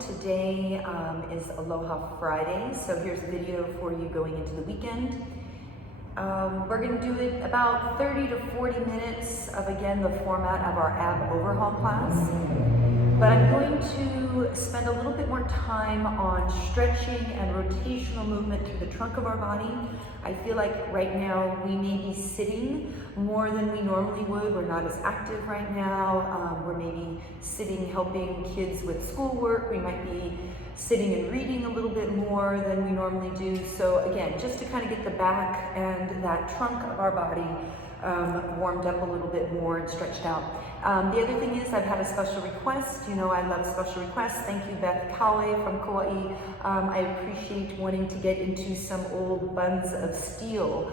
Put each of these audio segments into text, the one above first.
Today is Aloha Friday, so here's a video for you going into the weekend. We're going to do it about 30 to 40 minutes of, again, the format of our Ab Overhaul class. But I'm going to spend a little bit more time on stretching and rotational movement through the trunk of our body. I feel like right now we may be sitting more than we normally would. We're not as active right now. We're maybe sitting helping kids with schoolwork. We might be sitting and reading a little bit more than we normally do. So again, just to kind of get the back and that trunk of our body warmed up a little bit more and stretched out. The other thing is I've had a special request. You know, I love special requests. Thank you, Beth Kawe from Kauai. I appreciate wanting to get into some old Buns of Steel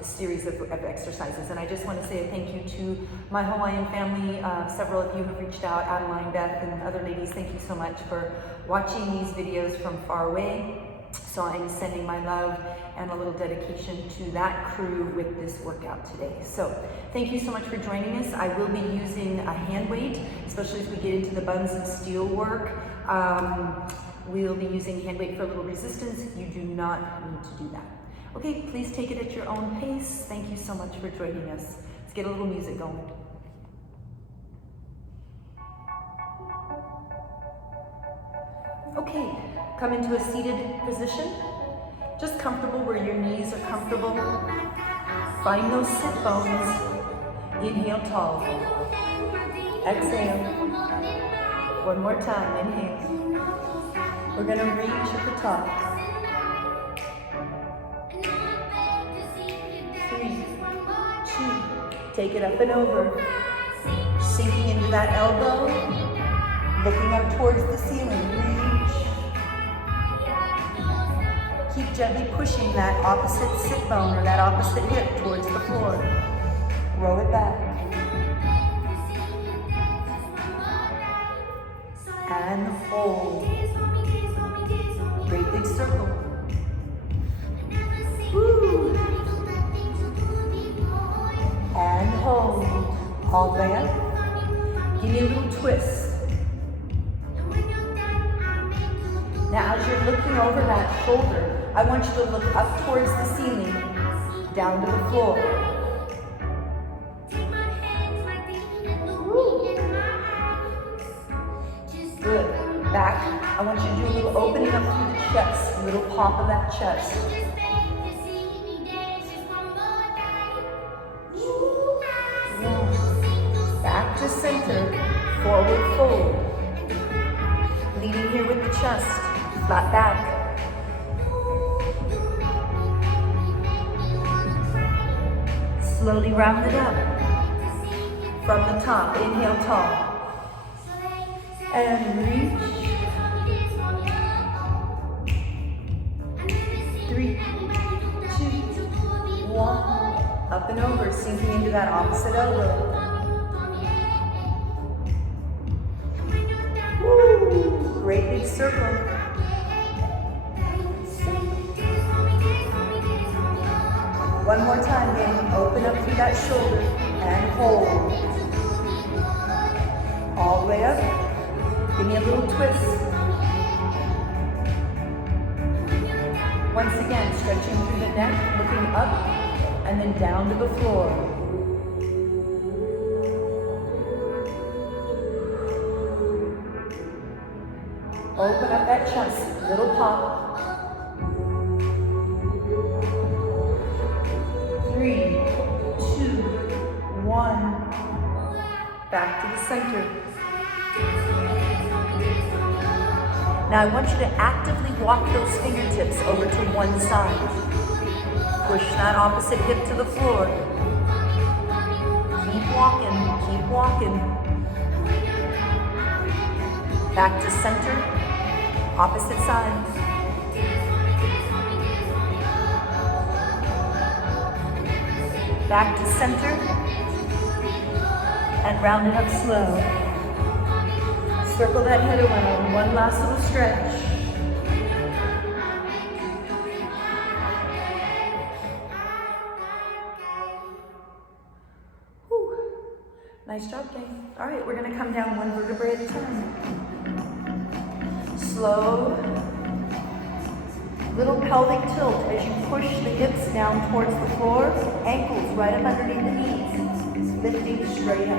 series of exercises. And I just want to say a thank you to my Hawaiian family. Several of you have reached out, Adeline, Beth, and other ladies. Thank you so much for watching these videos from far away. So I'm sending my love and a little dedication to that crew with this workout today. So thank you so much for joining us. I will be using a hand weight, especially as we get into the Buns and Steel work. We'll be using hand weight for a little resistance. You do not need to do that. Okay, please take it at your own pace. Thank you so much for joining us. Let's get a little music going. Okay, come into a seated position. Just comfortable where your knees are comfortable. Find those sit bones. Inhale tall. Exhale. One more time, inhale. We're gonna reach at the top. 3, 2, take it up and over. Sinking into that elbow, looking up towards the ceiling, reach. Keep gently pushing that opposite sit bone or that opposite hip towards the floor. Roll it back. And hold. Great big circle. Woo. And hold. All the way up. Give me a little twist. Now as you're looking over that shoulder, I want you to look up towards the ceiling, down to the floor. Woo. Good. Back. I want you to do a little opening up through the chest, a little pop of that chest. Back to center, forward fold. Leading here with the chest, flat back. Slowly round it up. From the top, inhale tall. And reach. 3, 2, 1. Up and over, sinking into that opposite elbow. Woo! Great big circle. One more time, gang. Open up through that shoulder and hold. All the way up. Give me a little twist. Once again, stretching through the neck, looking up, and then down to the floor. Open up that chest, little pop. 3, 2, 1. Back to the center. Now I want you to actively walk those fingertips over to one side. Push that opposite hip to the floor. Keep walking, keep walking. Back to center, opposite side. Back to center, and round it up slow. Circle that head around, one last little stretch. Whew. Nice job, gang. All right, we're gonna come down one vertebrae at a time. Slow, little pelvic tilt as you push the hips down towards the floor, ankles right up underneath the knees, lifting straight up.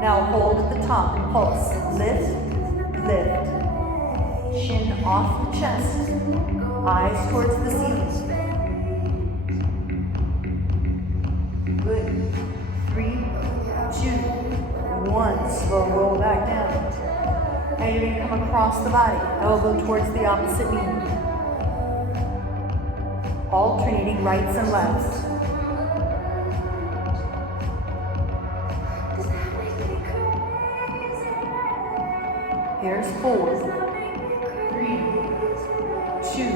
Now hold at the top, pulse, lift, lift. Chin off the chest, eyes towards the ceiling. Good. 3, 2, 1. Slow roll back down. Now you're going to come across the body, elbow towards the opposite knee. Alternating rights and lefts. Here's 4, 3, 2,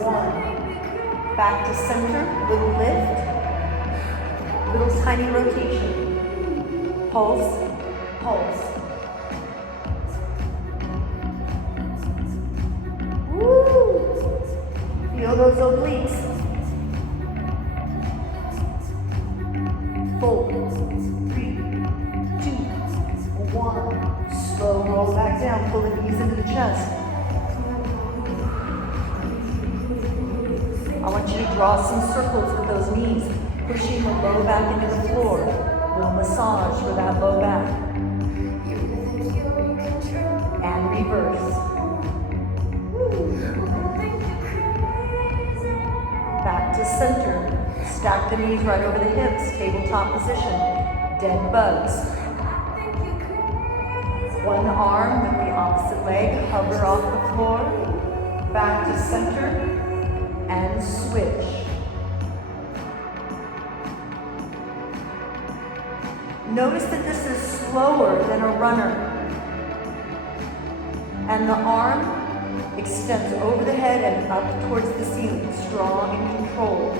1. Back to center, little lift, little tiny rotation. Pulse, pulse. Woo! Feel those obliques. 4, 3, 2, 1. Slow roll back down, pull the knees into the chest. I want you to draw some circles with those knees, pushing the low back into the floor. A little massage for that low back. And reverse. Back to center. Stack the knees right over the hips, tabletop position. Dead bugs. One arm with the opposite leg, hover off the floor, back to center, and switch. Notice that this is slower than a runner. And the arm extends over the head and up towards the ceiling, strong and controlled.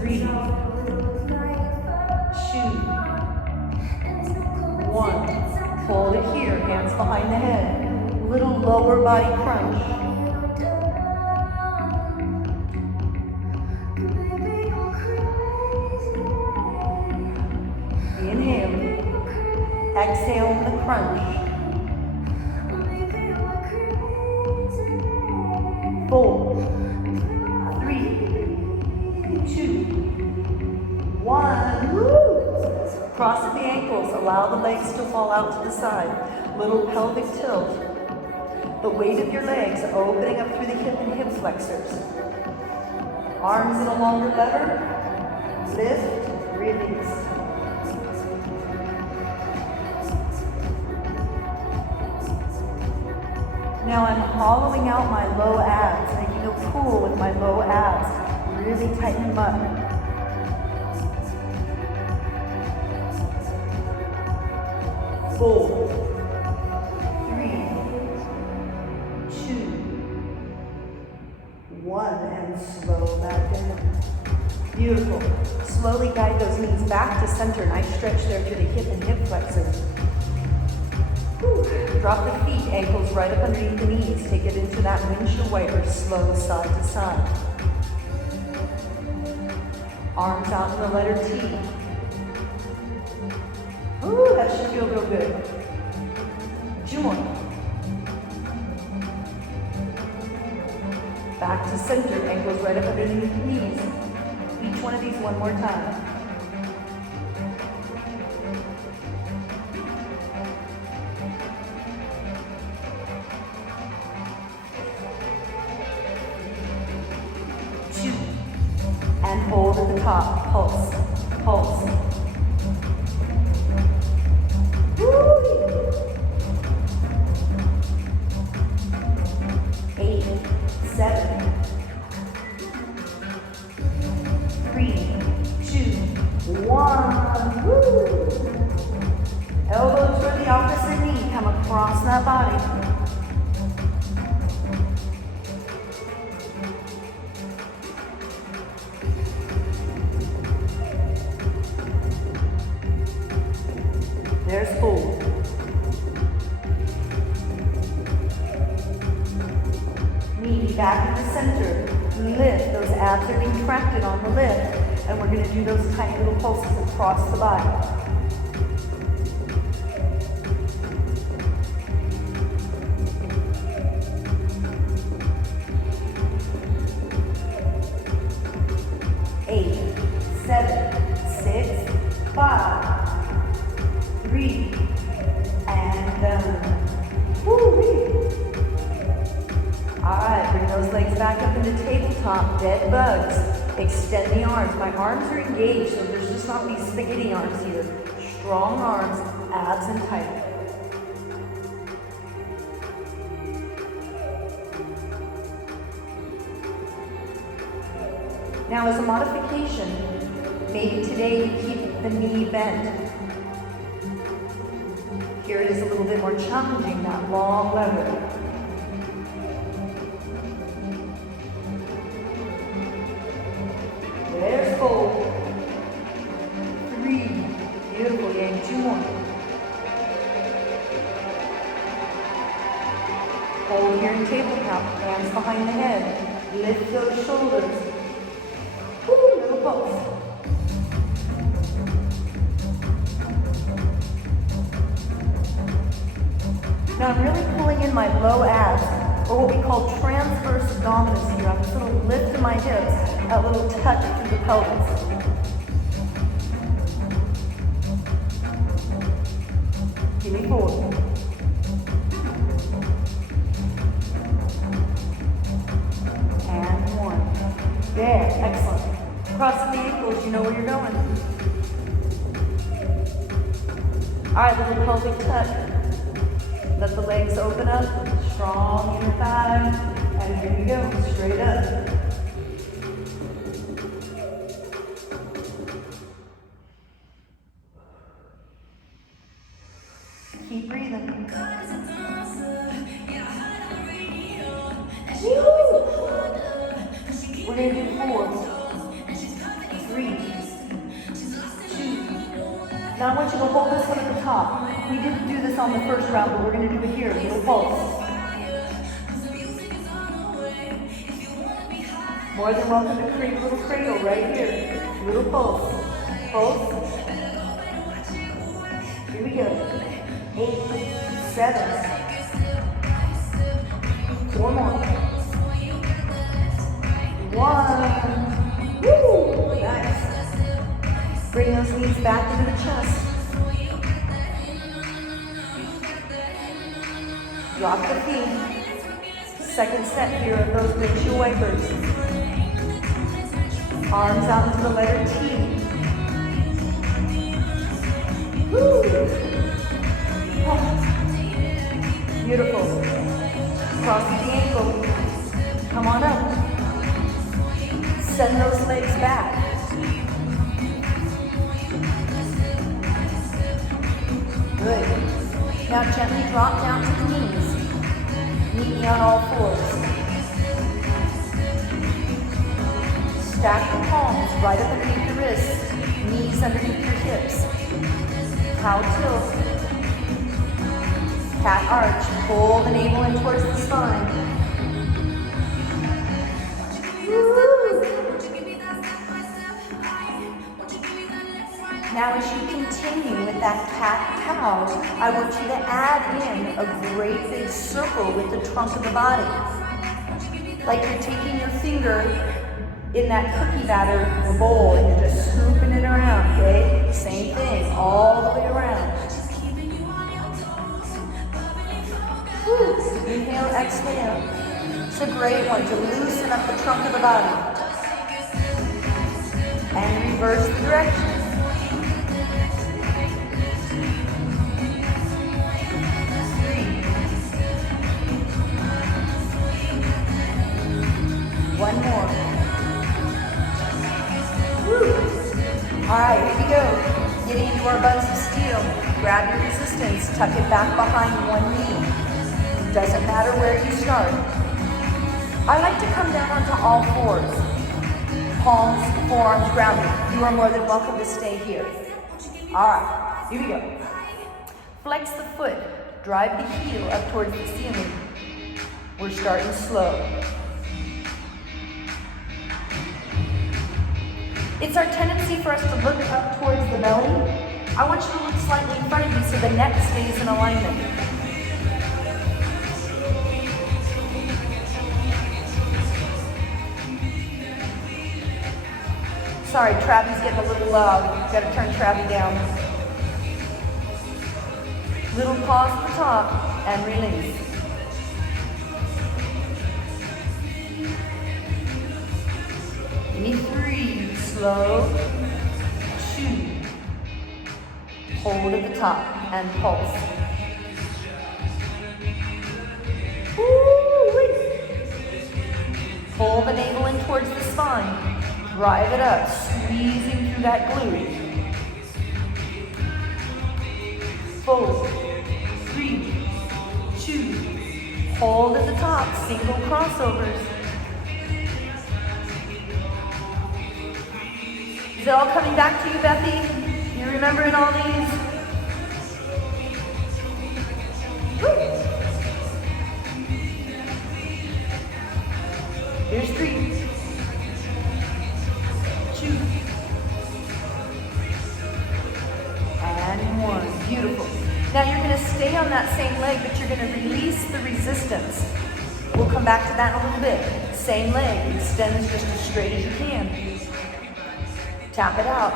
3, 1. Hold it here, hands behind the head. Little lower body crunch. Inhale. Exhale the crunch. 4, 3, 2, 1. Woo! Cross at the ankles, allow the legs to fall out to the side. Little pelvic tilt. The weight of your legs opening up through the hip and hip flexors. Arms in a longer lever. Lift, release. Now I'm hollowing out my low abs, making a pool with my low abs. Really tighten them up. 4, 3, 2, 1, and slow back down. Beautiful. Slowly guide those knees back to center. Nice stretch there to the hip and hip flexors. Whew. Drop the feet, ankles right up underneath the knees. Take it into that windshield wiper, slow side to side. Arms out in the letter T. Ooh, that should feel real good. 2 more. Back to center, ankles right up underneath the knees. Each one of these one more time. And hold at the top, pulse, pulse. Woo! 8, 7, 3, 2, 1. Woo! Elbow toward the opposite knee, come across that body. Knee back in the center. Lift. Those abs are contracted on the lift. And we're going to do those tiny little pulses across the body. Dead bugs. Extend the arms. My arms are engaged, so there's just not these spaghetti arms here. Strong arms, abs and tight. Now as a modification, maybe today you keep the knee bent. Here it is a little bit more challenging, that long lever. There's 4, 3, beautiful, yeah, 2 more. Hold here in tabletop, hands behind the head, lift those shoulders. Woo, little pulse. Now I'm really pulling in my low abs, or what we call transverse abdominis here. I'm just going to lift in my hips, a little touch through the pelvis. Give me 4. And 1. There, excellent. Cross the ankles, you know where you're going. All right, little pelvic tuck. Let the legs open up, strong inner thigh, and here we go, straight up. Keep breathing. Woo! We're going to do 4, 3, 2. Now I want you to hold this one at the top. We didn't do this on the first round, but we're going to do it here. Little pulse. More than welcome to create a little cradle right here. Little pulse. Pulse. Here we go. 8, 7. 4 more. 1. Woo! Nice. Bring those knees back into the chest. Drop the feet. Second set here of those windshield wipers. Arms out into the letter T. Woo! Oh. Beautiful. Cross the ankle. Come on up. Send those legs back. Good. Now gently drop down to the knees. Meet me on all 4s. Stack the palms right up underneath the wrists. Knees underneath your hips. Cow tilt. Cat arch. Pull the navel in towards the spine. Woo. Now as you continue with that cat-cow, I want you to add in a great big circle with the trunk of the body. Like you're taking your finger in that cookie batter bowl and you're just scooping it around, okay? Same thing, all the way around. Woo. Inhale, exhale. It's a great one to loosen up the trunk of the body. And reverse the direction. One more. Woo. All right, here we go. Getting into our buns of steel. Grab your resistance. Tuck it back behind one knee. Doesn't matter where you start. I like to come down onto all 4s. Palms, forearms grounded. You are more than welcome to stay here. All right, here we go. Flex the foot. Drive the heel up towards the ceiling. We're starting slow. It's our tendency for us to look up towards the belly. I want you to look slightly in front of you so the neck stays in alignment. Sorry, Travi's getting a little loud. Got to turn Travi down. Little pause at the top and release. Give me 3, slow, 2. Hold at the top and pulse. Woo-wee. Pull the navel in towards the spine. Drive it up, squeezing through that glute. 4, 3, 2. Hold at the top, single crossovers. Is it all coming back to you, Bethy? You remembering all these? Woo. Here's 3, 2, and 1. Beautiful. Now you're going to stay on that same leg, but you're going to release the resistance. We'll come back to that in a little bit. Same leg, extends just as straight as you can. Tap it out.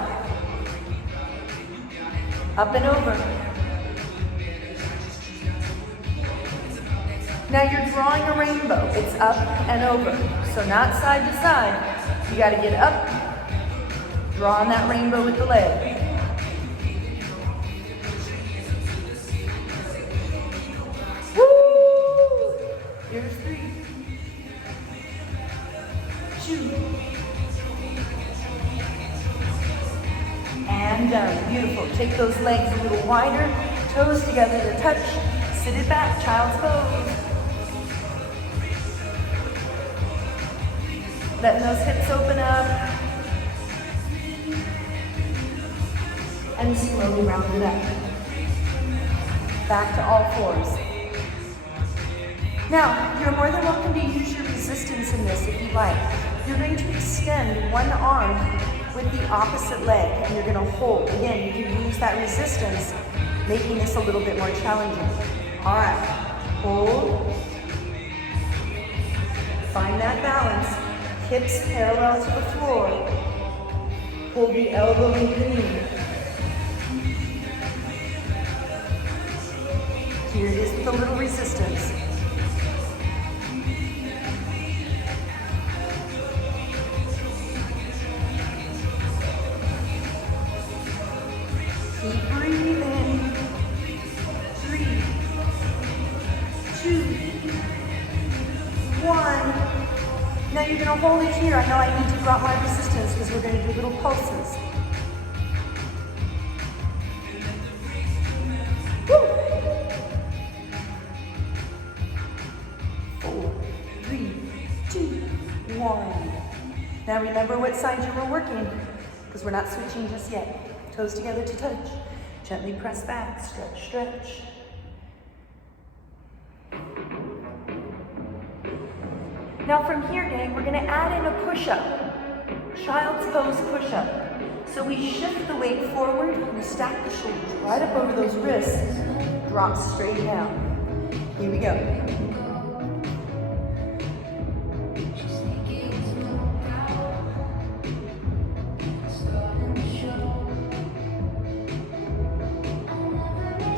Up and over. Now you're drawing a rainbow. It's up and over. So not side to side. You got to get up, draw on that rainbow with the leg. Woo! Here's 3, 2, and down. Beautiful. Take those legs a little wider, toes together to touch. Sit it back, child's pose. Letting those hips open up. And slowly round it up. Back to all 4s. Now, you're more than welcome to use your resistance in this if you like. You're going to extend one arm with the opposite leg, and you're going to hold. Again, you can use that resistance, making this a little bit more challenging. All right, hold. Find that balance. Hips parallel to the floor. Hold the elbow into the knee. Here it is with a little resistance. Keep breathing. 3, 2, 1. Now you're going to hold it here. I know I need to drop my resistance because we're going to do little pulses. Woo! 4, 3, 2, 1. Now remember what side you were working because we're not switching just yet. Toes together to touch. Gently press back. Stretch, stretch. Now from here, gang, we're going to add in a push-up. Child's pose push-up. So we shift the weight forward, we stack the shoulders right up over those wrists, drop straight down. Here we go.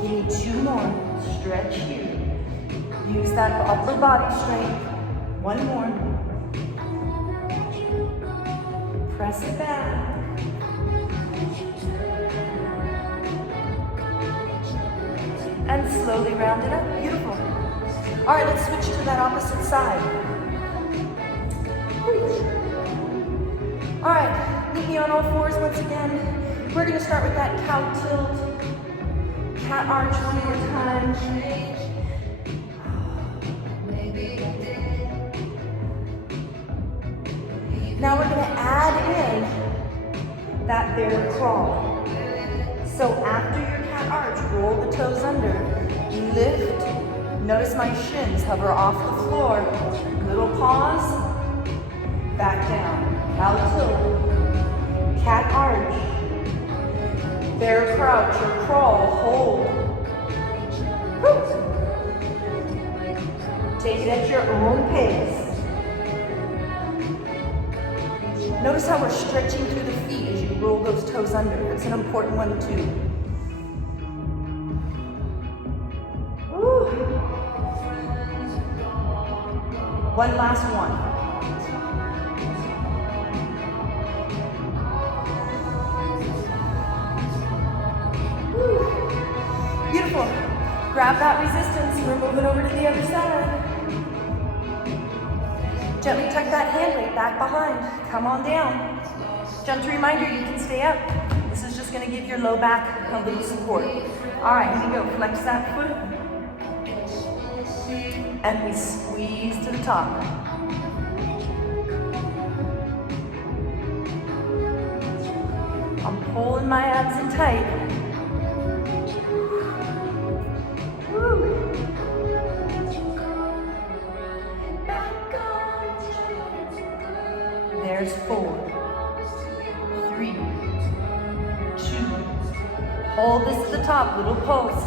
Give me 2 more. Stretch here. Use that upper body strength. 1 more. Press it back. And slowly round it up. Beautiful. All right, let's switch to that opposite side. All right, meet me on all 4s once again. We're going to start with that cow tilt. Cat arch one more time. Now we're going to add in that bear crawl. So after your cat arch, roll the toes under, lift. Notice my shins hover off the floor. Little pause, back down. Cow tilt, cat arch, bear crouch or crawl, hold. Woo. Take it at your own pace. Notice how we're stretching through the feet as you roll those toes under. That's an important one too. Woo. One last one. Woo. Beautiful. Grab that resistance. We're moving over to the other side. Gently tuck that hand weight back behind. Come on down. Gentle reminder, you can stay up. This is just going to give your low back a little support. All right, here we go. Flex that foot. And we squeeze to the top. I'm pulling my abs in tight. Woo. There's 4, 3, 2. Hold this to the top, little pulse.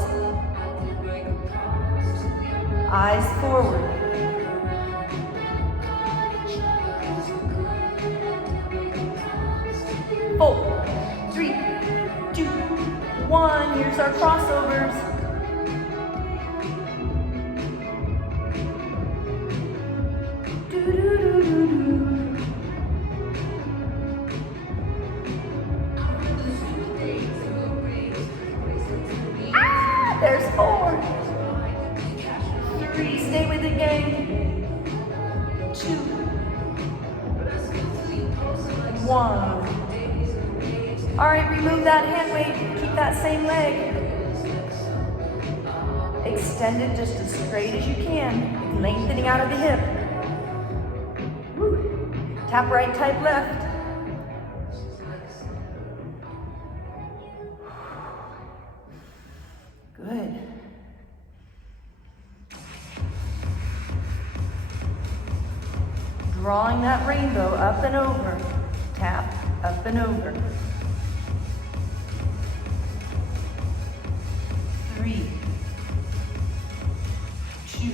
Eyes forward. Four, 3, 2, 1. Here's our crossovers. There's 4, 3, stay with it, gang. 2, 1. All right, remove that hand weight, keep that same leg. Extend it just as straight as you can, lengthening out of the hip. Woo. Tap right, type left. Good. Drawing that rainbow up and over. Tap, up and over. 3, 2,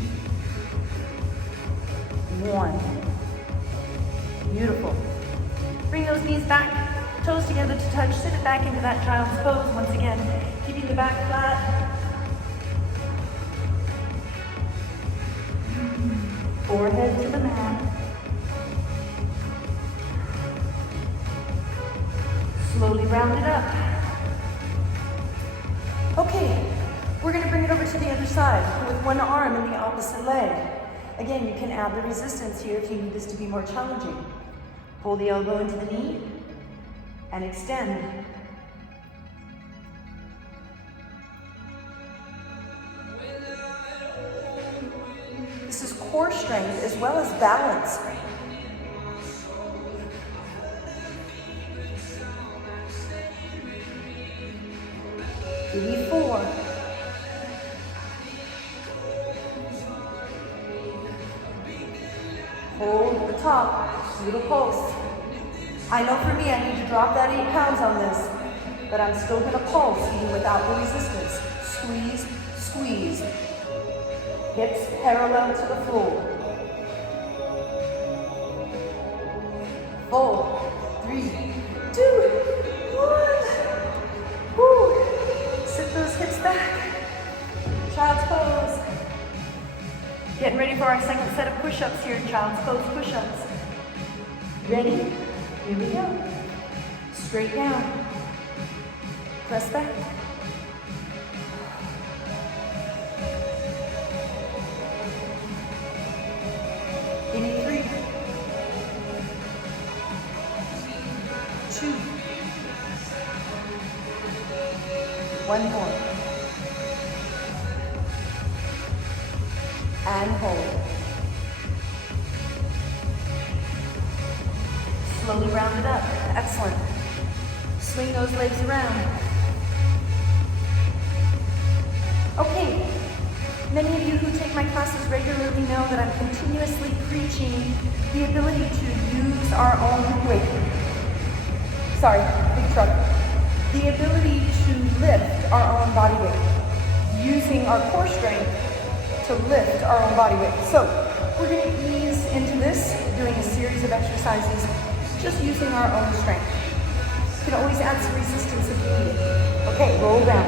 1. Beautiful. Bring those knees back, toes together to touch. Sit it back into that child's pose once again. Keeping the back flat. Forehead to the mat. Slowly round it up. Okay, we're going to bring it over to the other side with one arm and the opposite leg. Again, you can add the resistance here if you need this to be more challenging. Pull the elbow into the knee and extend. This is core strength as well as balance. Give me 4. Hold at the top, little pulse. I know for me I need to drop that 8 pounds on this, but I'm still gonna pulse even without the resistance. Squeeze, squeeze. Hips parallel to the floor. 4, 3, 2, 1. Woo. Sit those hips back. Child's pose. Getting ready for our second set of push-ups here. Child's pose push-ups. Ready? Here we go. Straight down. Press back. Give me 3, 2, 1 more. And hold. Slowly round it up. Excellent. Swing those legs around. Okay, Many of you who take my classes regularly know that I'm continuously preaching the ability to use our own weight. Sorry, big truck. The ability to lift our own body weight, using our core strength to lift our own body weight. So we're going to ease into this, doing a series of exercises, just using our own strength. You can always add some resistance if you need it. Okay, roll down.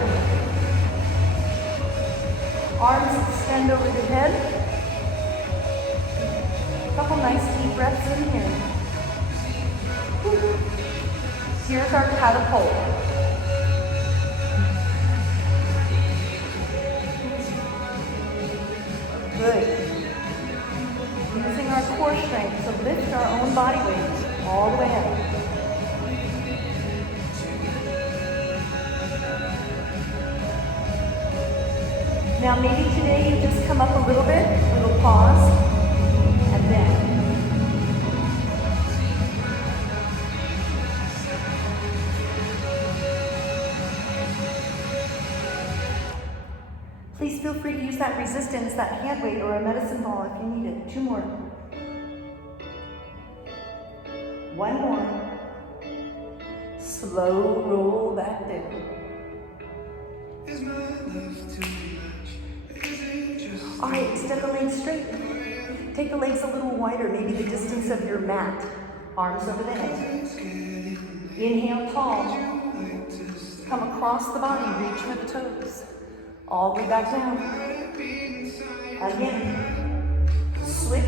Arms extend over the head. A couple nice deep breaths in here. Here's our catapult. Good. Using our core strength to lift our own body weight all the way up. Now maybe today you just come up a little bit, little pause, and then. Please feel free to use that resistance, that hand weight, or a medicine ball if you need it. 2 more. 1 more. Slow roll back down. All right, extend the legs straight. Take the legs a little wider, maybe the distance of your mat. Arms over the head. Inhale tall. Come across the body, reach for the toes. All the way back down. Again. Switch.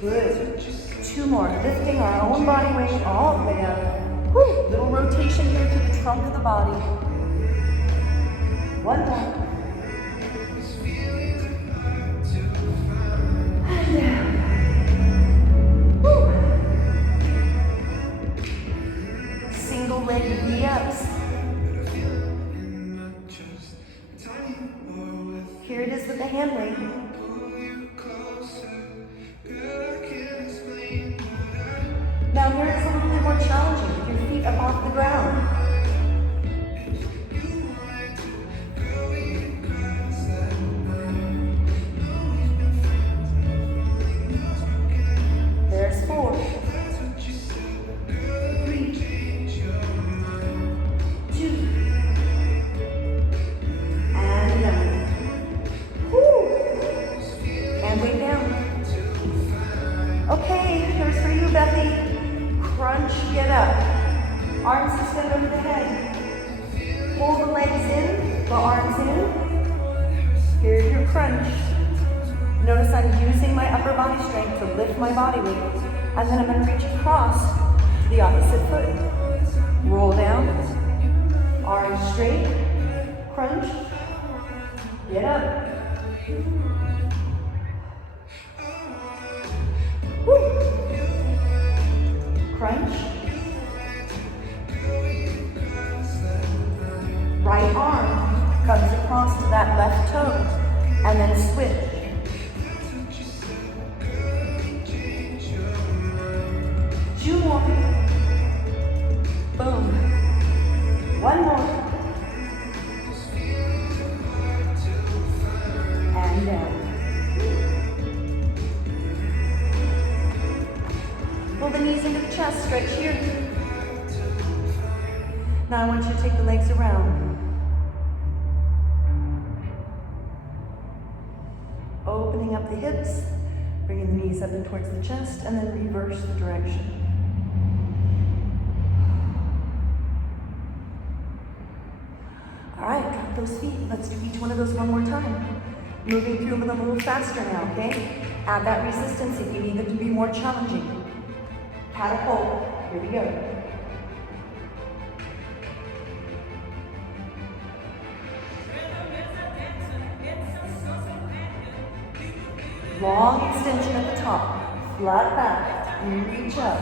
Good. 2 more. Lifting our own body weight all the way up. Woo. Little rotation here to the trunk of the body. 1 more. And down. Woo. Single leg V-ups. Here it is with the hand weight. Now here it's a little bit more challenging with your feet up off the ground. There's 4. 3. 2. And down. Woo. And way down. Okay, here's for you, Bethy. Crunch, get up. Arms extend over the head. Pull the legs in, the arms in. Here's your crunch. Notice I'm using my upper body strength to lift my body weight. And then I'm going to reach across to the opposite foot. Roll down. Arms straight. Crunch. Get up. Woo. Crunch. Right arm comes across to that left toe and then switch. Two more. Boom. 1 more. And down. Pull the knees into the chest, stretch here. Now I want you to take the legs around. Opening up the hips, bringing the knees up and towards the chest, and then reverse the direction. All right, got those feet. Let's do each one of those one more time. Moving through them a little faster now, okay? Add that resistance if you need them to be more challenging. Catapult. Here we go. Long extension at the top. Flat back. And reach up.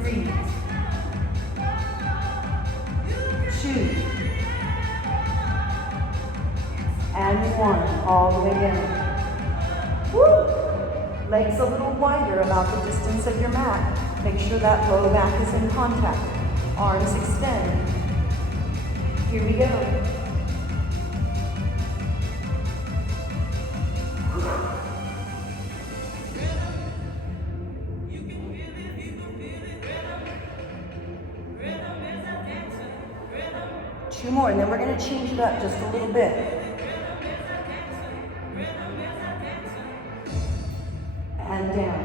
Three. 2. all the way down. Woo! Legs a little wider, about the distance of your mat. Make sure that low back is in contact. Arms extend. Here we go. Two more, and then we're going to change it up just a little bit. And down.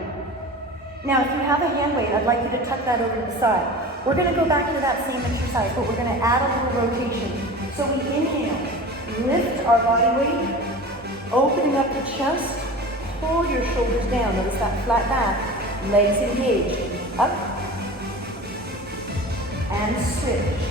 Now, if you have a hand weight, I'd like you to tuck that over to the side. We're going to go back into that same exercise, but we're going to add a little rotation. So we inhale, lift our body weight, opening up the chest, pull your shoulders down. Notice that flat back, legs engaged, up, and switch.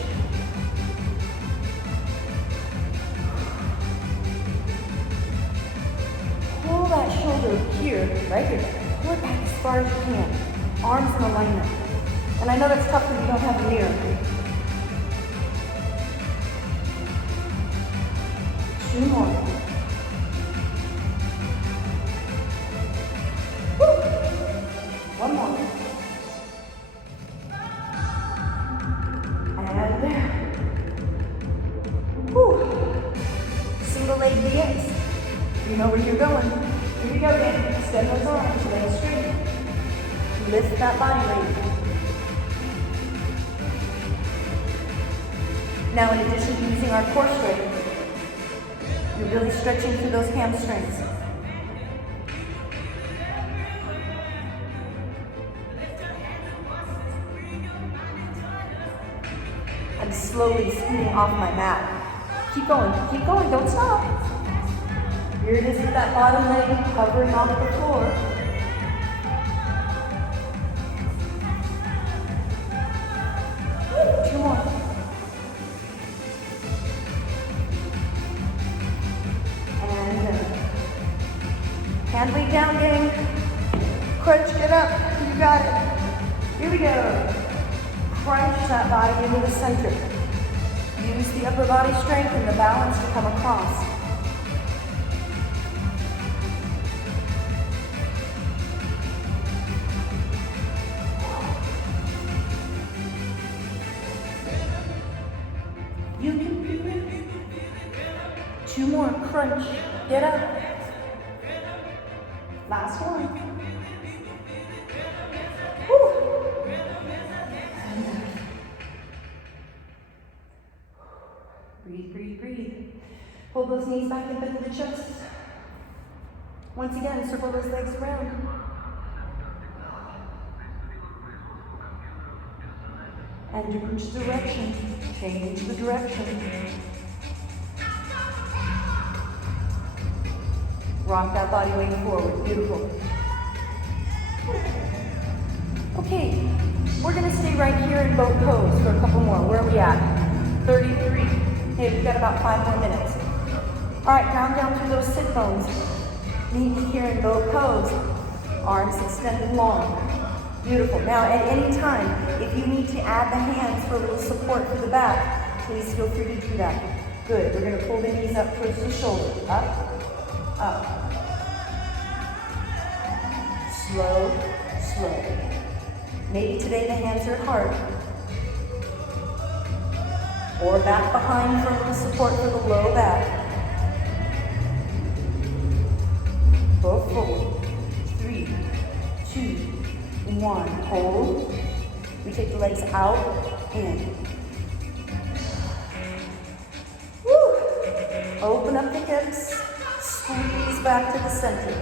Pull that shoulder here, right here. Pull it back as far as you can. Arms in alignment. And I know that's tough when you don't have a mirror. Two more. Woo. One more. And there. Woo. Single leg BX. You know where you're going. Here we go, Dan. Extend those arms, legs straight. Lift that body weight. Now, in addition to using our core strength, you're really stretching through those hamstrings. I'm slowly scooting off my mat. Keep going, don't stop. Here it is with that bottom leg hovering off the floor. Two more. Hand weight down, gang. Crunch, get up. You got it. Here we go. Crunch that body into the center. Use the upper body strength and the balance to come across. You can do it. Two more. Crunch. Get up. Last one. Woo. Breathe, breathe, breathe. Pull those knees back up into the chest. Once again, circle those legs around. And which direction? Change the direction. Rock that body weight forward. Beautiful. Okay, we're going to stay right here in boat pose for a couple more. Where are we at? 33. Hey, we've got about 5 more minutes. All right, ground down through those sit bones. Meet me here in boat pose. Arms extended long. Beautiful. Now, at any time, if you need to add the hands for a little support for the back, please feel free to do that. Good. We're going to pull the knees up towards the shoulder. Up. Up. Slow, slow. Maybe today the hands are hard. Or back behind for a little support for the low back. Both forward. 3, 2, 1. Hold. We take the legs out, in. Woo! Open up the hips. Squeeze back to the center.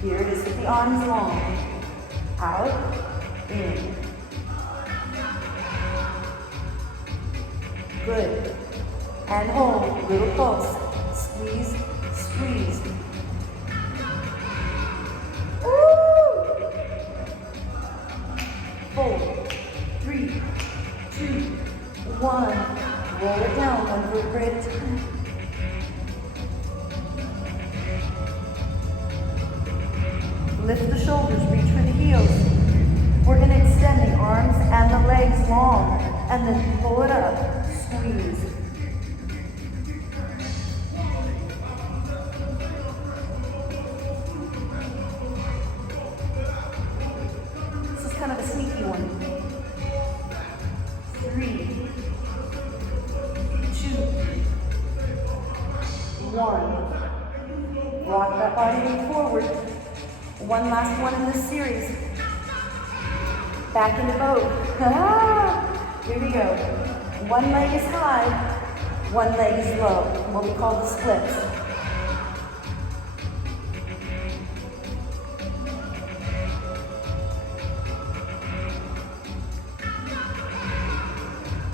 Here it is with the arms long. Out, in. Good. And hold. Little pulse. Squeeze, squeeze. Woo! 4, 3, 2, 1. Roll it down, one vertebrae at a time. Lift the shoulders, reach for the heels. We're going to extend the arms and the legs long, and then pull it up, squeeze. one. Rock that body weight forward. One last one in this series. Back into boat. Here we go. One leg is high, one leg is low, what we call the splits.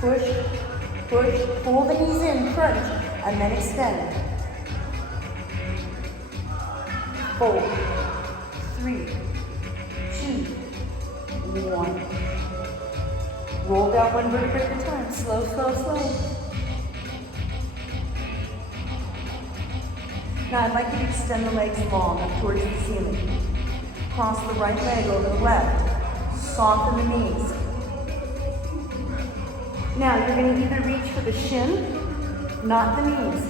Push, push, pull the knees in, crunch, and then extend. 4, 3, 2, 1. Roll down one vertebrae at a time. Slow, slow, slow. Now I'd like you to extend the legs long up towards the ceiling. Cross the right leg over the left. Soften the knees. Now you're going to either reach for the shin, not the knees.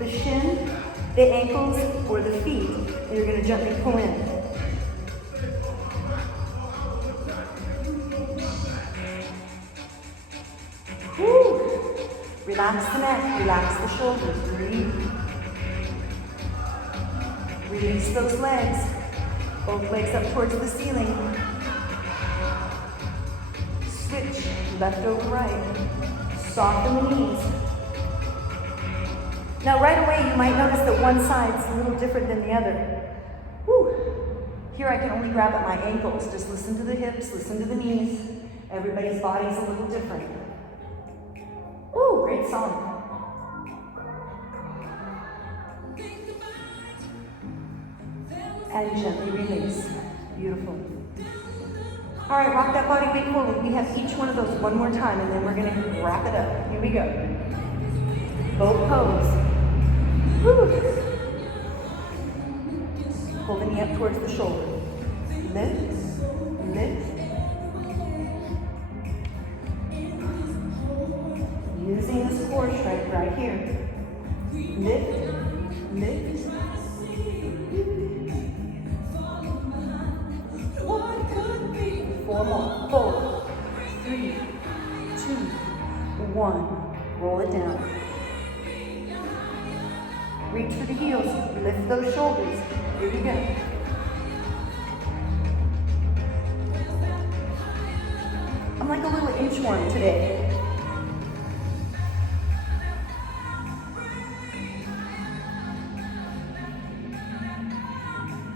The shin, the ankles, or the feet. And you're going to gently pull in. Woo. Relax the neck, relax the shoulders, breathe. Release those legs. Both legs up towards the ceiling. Switch, left over right. Soften the knees. Now right away you might notice that one side's a little different than the other. Woo. Here I can only grab at my ankles. Just listen to the hips, listen to the knees. Everybody's body's a little different. Ooh, great song. And gently release. Beautiful. All right, rock that body weight forward. We have each one of those one more time, and then we're going to wrap it up. Here we go. Both pose. Woo. Pull the knee up towards the shoulder. Lift, lift. Using this core strength right here. Lift, lift. 4 more. 4, 3, 2, 1. Roll it down. Reach for the heels. Lift those shoulders. Here we go. I'm like a little inchworm today.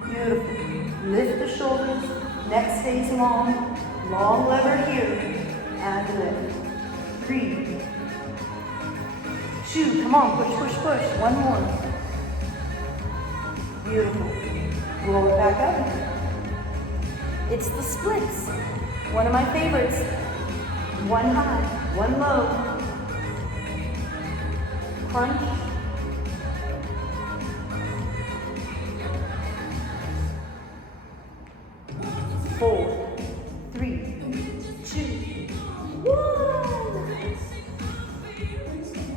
Beautiful. Lift the shoulders. Neck stays long. Long lever here. And lift. 3, 2. Come on. Push, push, push. One more. Beautiful. Roll it back up. It's the splits. One of my favorites. One high, one low. Crunch. Four, 3, 2, 1.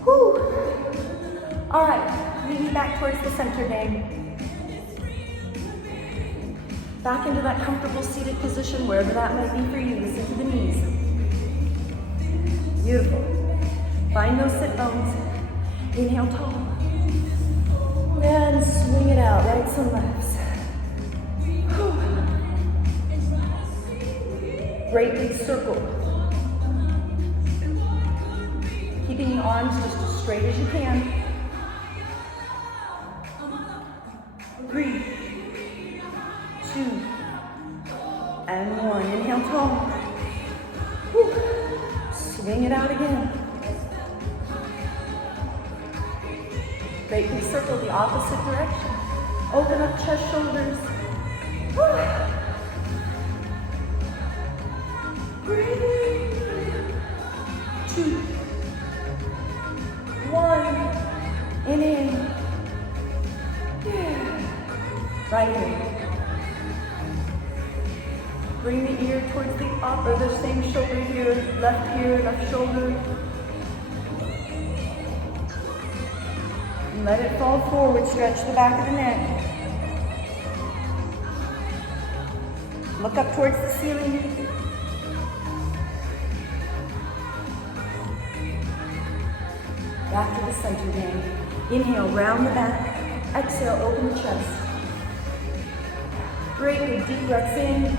Whew. All right, lean back towards the center, gang. Back into that comfortable seated position, wherever that might be for you. Listen to the knees. Beautiful. Find those sit bones. Inhale tall. And swing it out, rights and lefts. Great big circle. Keeping the arms just as straight as you can. 3, 2, and 1. Inhale tall. Whew. Swing it out again. Great big circle the opposite direction. Open up chest, shoulders. Whew. Breathe. 2, 1. Inhale. Yeah. Right here. Bring the ear towards the upper, the same shoulder here, left shoulder. And let it fall forward, stretch the back of the neck. Look up towards the ceiling. Back to the center, gang. Inhale, round the back. Exhale, open the chest. Great, big deep breaths in.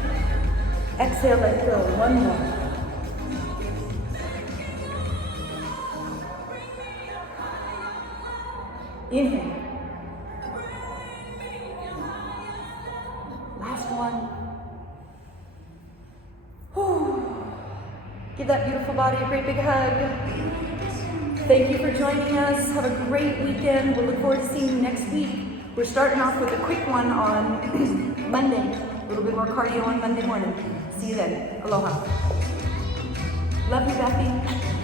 Exhale, let go. One more. Inhale. Last one. Whew. Give that beautiful body a great big hug. Thank you for joining us. Have a great weekend. We'll look forward to seeing you next week. We're starting off with a quick one on Monday. A little bit more cardio on Monday morning. See you then. Aloha. Love you, Bethany.